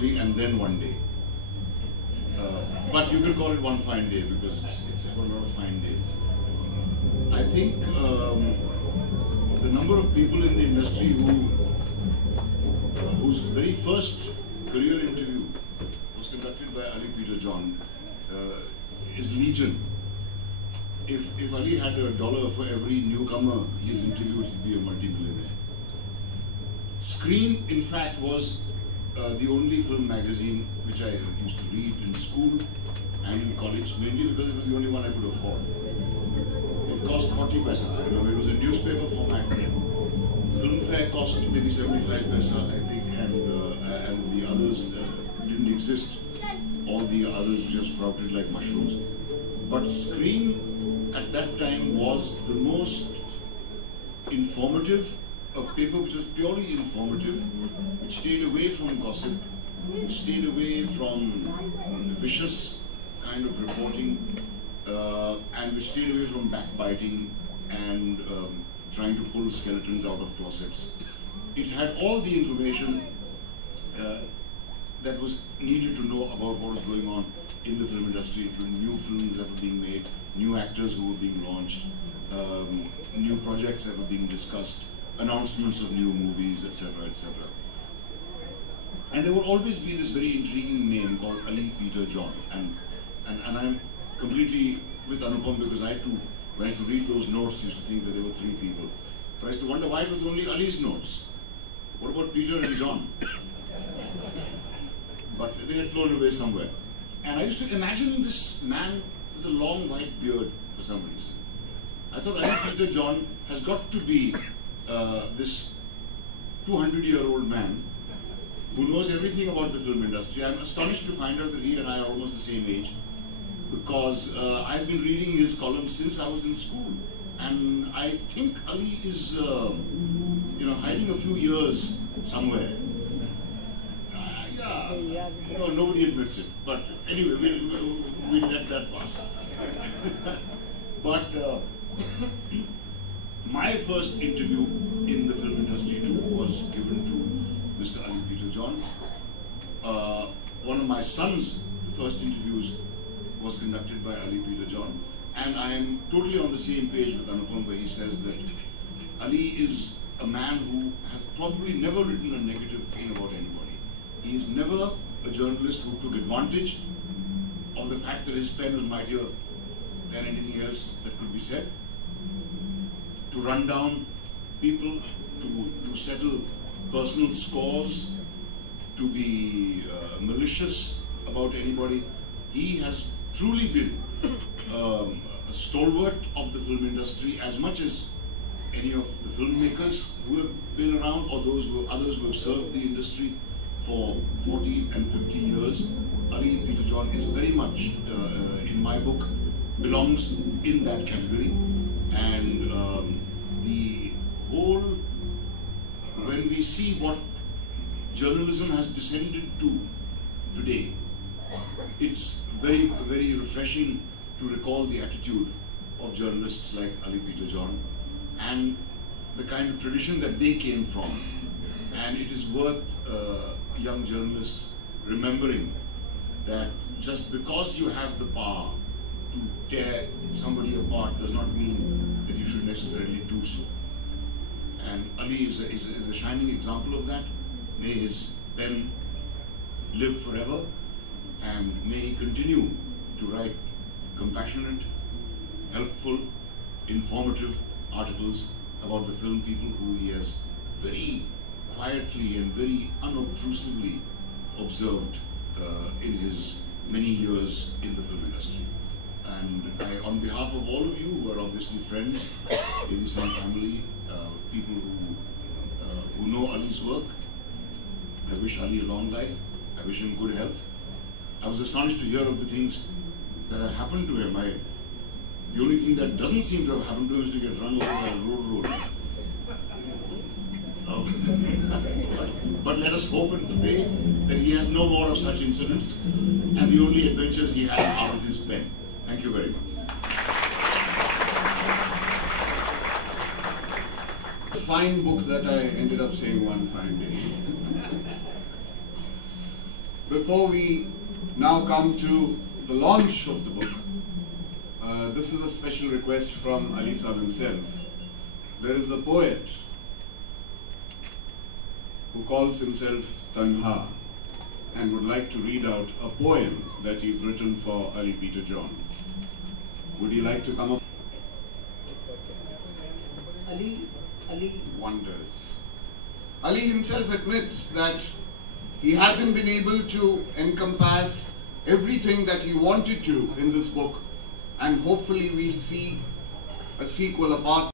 actually, and then one day. But you could call it one fine day because it's a lot of fine days. I think the number of people in the industry whose very first career interview was conducted by Ali Peter John is legion. If Ali had $1 for every newcomer he's interviewed, he'd be a multi-millionaire. Screen, in fact, was the only film magazine which I used to read in school and in college, mainly because it was the only one I could afford. It cost 40 paisa. I remember it was a newspaper format then. Filmfare cost maybe 75 paisa, I think, and the others didn't exist. All the others just sprouted like mushrooms. But Screen at that time was the most informative, a paper which was purely informative, which stayed away from gossip, which stayed away from the vicious kind of reporting, and which stayed away from backbiting and trying to pull skeletons out of closets. It had all the information that was needed to know about what was going on in the film industry, including new films that were being made, new actors who were being launched, new projects that were being discussed, announcements of new movies, etc., etc. And there would always be this very intriguing name called Ali Peter John. And I'm completely with Anupam because I too, when I used to read those notes, used to think that there were 3 people. But I used to wonder why it was only Ali's notes. What about Peter and John? But they had flown away somewhere. And I used to imagine this man with a long white beard for some reason. I thought Ali Peter John has got to be this 200-year-old man who knows everything about the film industry. I'm astonished to find out that he and I are almost the same age, because I've been reading his columns since I was in school. And I think Ali is, hiding a few years somewhere. No, nobody admits it. But anyway, we'll let that pass. But my first interview in the film industry too was given to Mr. Ali Peter John. One of my son's first interviews was conducted by Ali Peter John. And I am totally on the same page with Anupam, where he says that Ali is a man who has probably never written a negative thing about anybody. He is never a journalist who took advantage of the fact that his pen was mightier than anything else that could be said, to run down people, to settle personal scores, to be malicious about anybody. He has truly been a stalwart of the film industry, as much as any of the filmmakers who have been around, or others who have served the industry for 40 and 50 years. Ali Peter John is very much, in my book, belongs in that category. And the whole, when we see what journalism has descended to today, it's very, very refreshing to recall the attitude of journalists like Ali Peter John and the kind of tradition that they came from. And it is worth young journalists remembering that just because you have the power to tear somebody apart does not mean that you should necessarily do so. And Ali is a shining example of that. May his pen live forever, and may he continue to write compassionate, helpful, informative articles about the film people who he has very quietly and very unobtrusively observed in his many years in the film industry. And I, on behalf of all of you who are obviously friends, maybe some family, people who know Ali's work, I wish Ali a long life. I wish him good health. I was astonished to hear of the things that have happened to him. The only thing that doesn't seem to have happened to him is to get run over by a road. But let us hope and pray that he has no more of such incidents, and the only adventures he has are with his pen. Thank you very much. Fine book that I ended up saying one fine day. before we now come to the launch of the book, this is a special request from Ali Sahib himself. There is a poet who calls himself Tanha and would like to read out a poem that he's written for Ali Peter John. Would you like to come up? Ali Wonders. Ali himself admits that he hasn't been able to encompass everything that he wanted to in this book, and hopefully we'll see a sequel, a part